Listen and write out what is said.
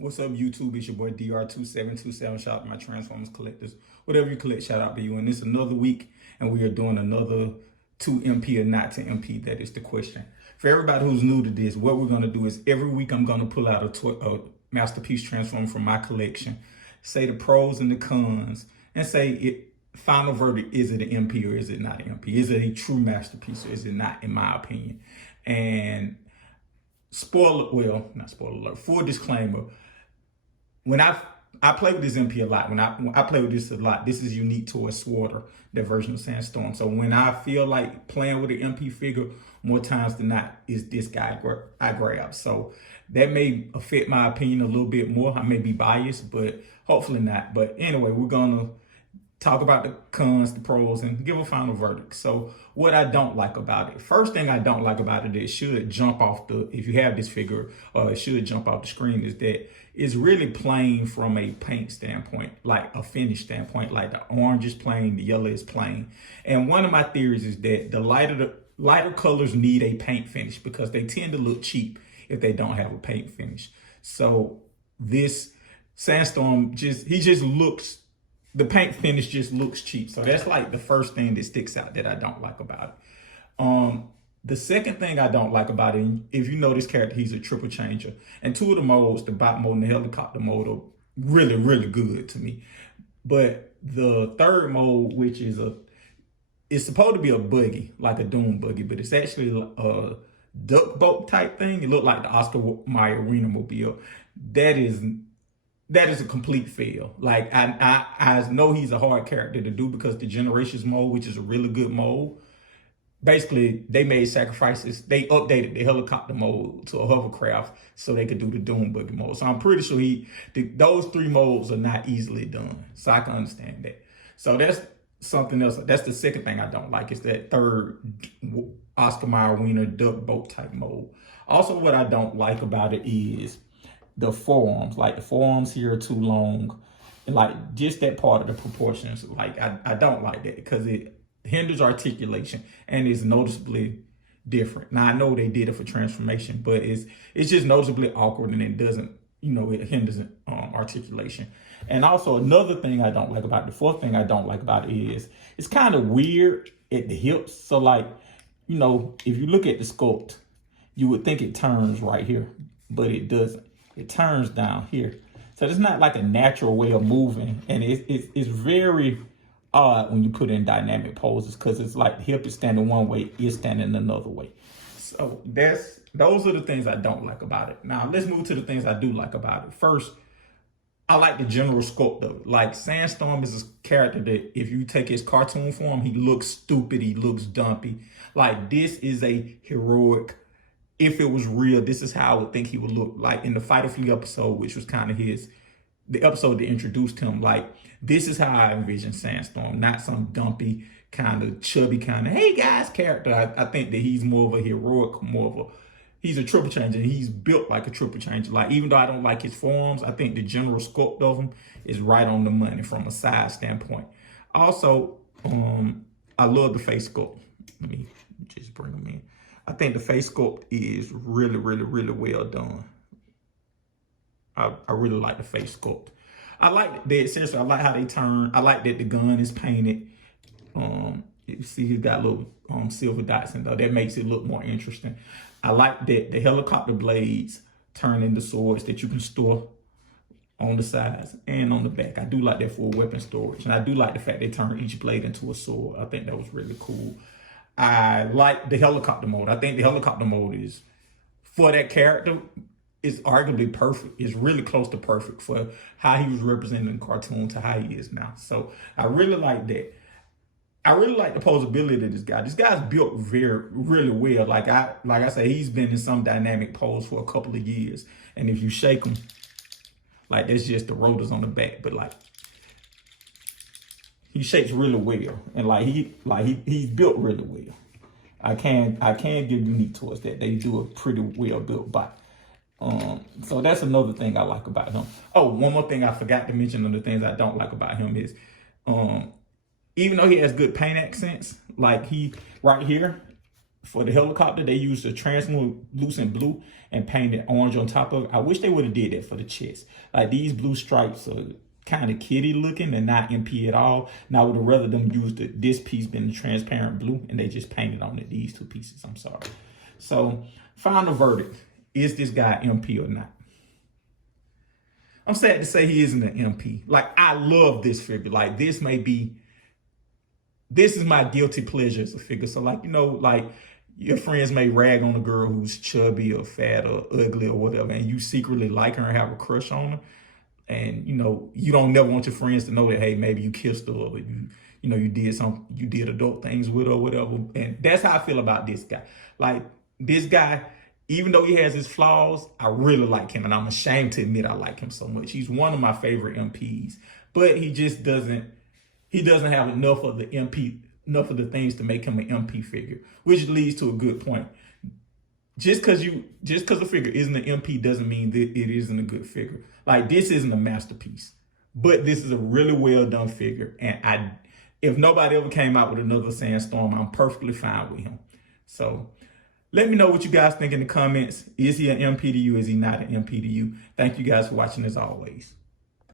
What's up, YouTube? It's your boy DR2727. Shout out to my Transformers collectors. Whatever you collect, shout out to you. And it's another week, and we are doing another to MP or not to MP. That is the question. For everybody who's new to this, what we're going to do is every week I'm going to pull out a masterpiece Transformer from my collection, say the pros and the cons, and say final verdict, is it an MP or is it not an MP? Is it a true masterpiece or is it not, in my opinion? And not spoiler alert, full disclaimer, when I play with this MP a lot, when I play with this a lot, this is unique to a Swatter, that version of Sandstorm. So when I feel like playing with an MP figure, more times than not, is this guy I grab. So that may affect my opinion a little bit more. I may be biased, but hopefully not. But anyway, we're gonna talk about the cons, the pros, and give a final verdict. So what I don't like about it. First thing I don't like about it, it should jump off if you have this figure, it should jump off the screen, is that it's really plain from a paint standpoint, like a finish standpoint. Like the orange is plain, the yellow is plain. And one of my theories is that the lighter colors need a paint finish because they tend to look cheap if they don't have a paint finish. So this Sandstorm the paint finish just looks cheap. So that's like the first thing that sticks out that I don't like about it. The second thing I don't like about it, if you know this character, he's a triple changer. And two of the modes, the bot mode and the helicopter mode, are really, really good to me. But the third mode, which is it's supposed to be a buggy, like a Doom buggy, but it's actually a duck boat type thing. It looked like the Oscar Mayer Wienermobile. That is a complete fail. Like I know he's a hard character to do because the Generations mode, which is a really good mode, basically they made sacrifices. They updated the helicopter mode to a hovercraft so they could do the Doom Buggy mode. So I'm pretty sure those three modes are not easily done. So I can understand that. So that's something else. That's the second thing I don't like, is that third Oscar Mayer Wiener duck boat type mode. Also, what I don't like about it is the forearms. Like the forearms here are too long, and like just that part of the proportions, like I don't like that because it hinders articulation and is noticeably different. Now I know they did it for transformation, but it's just noticeably awkward, and it doesn't, it hinders articulation. And also another thing I don't like about it, the fourth thing I don't like about it, is it's kind of weird at the hips. So like, if you look at the sculpt, you would think it turns right here, but it doesn't. It turns down here. So it's not like a natural way of moving. And it's very odd when you put it in dynamic poses, because it's like the hip is standing one way, it's standing another way. So those are the things I don't like about it. Now let's move to the things I do like about it. First, I like the general sculpt of it. Like Sandstorm is a character that if you take his cartoon form, he looks stupid, he looks dumpy. Like this is a heroic. If it was real, this is how I would think he would look like in the Fight or Flee episode, which was kind of the episode that introduced him. Like, this is how I envision Sandstorm, not some dumpy, kind of chubby, kind of, hey guys character. I think that he's more of a heroic, he's a triple changer, and he's built like a triple changer. Like, even though I don't like his forms, I think the general sculpt of him is right on the money from a size standpoint. Also, I love the face sculpt. Let me just bring him in. I think the face sculpt is really, really, really well done. I really like the face sculpt. I like that, seriously, I like how they turn. I like that the gun is painted. You see he's got little silver dots and that makes it look more interesting. I like that the helicopter blades turn into swords that you can store on the sides and on the back. I do like that for weapon storage. And I do like the fact they turn each blade into a sword. I think that was really cool. I like the helicopter mode. I think the helicopter mode is, for that character, is arguably perfect. It's really close to perfect for how he was represented in the cartoon to how he is now. So I really like that. I really like the posability of this guy. This guy's built really well. Like I say, he's been in some dynamic pose for a couple of years. And if you shake him, like that's just the rotors on the back, but like, he shapes really well, and he's built really well. I can give unique towards that. They do a pretty well built bot. So that's another thing I like about him. Oh, one more thing I forgot to mention of the things I don't like about him is, even though he has good paint accents, like right here, For the helicopter, they used a translucent blue and painted orange on top of it. I wish they would have did that for the chest. Like these blue stripes are kind of kitty looking and not MP at all. Now I would have rather them use this piece being the transparent blue and they just painted on it, these two pieces. I'm sorry. So final verdict, is this guy MP or not? I'm sad to say he isn't an MP. Like, I love this figure. Like, this is my guilty pleasure as a figure. So like, you know, like your friends may rag on a girl who's chubby or fat or ugly or whatever, and you secretly like her and have a crush on her. And, you know, you don't never want your friends to know that, hey, maybe you kissed her or you did adult things with her or whatever. And that's how I feel about this guy. Like, this guy, even though he has his flaws, I really like him. And I'm ashamed to admit I like him so much. He's one of my favorite MPs, but he just doesn't have enough of the things to make him an MP figure, which leads to a good point. Just because a figure isn't an MP doesn't mean that it isn't a good figure. Like, this isn't a masterpiece, but this is a really well done figure. And if nobody ever came out with another Sandstorm, I'm perfectly fine with him. So let me know what you guys think in the comments. Is he an MP to you? Is he not an MP to you? Thank you guys for watching as always.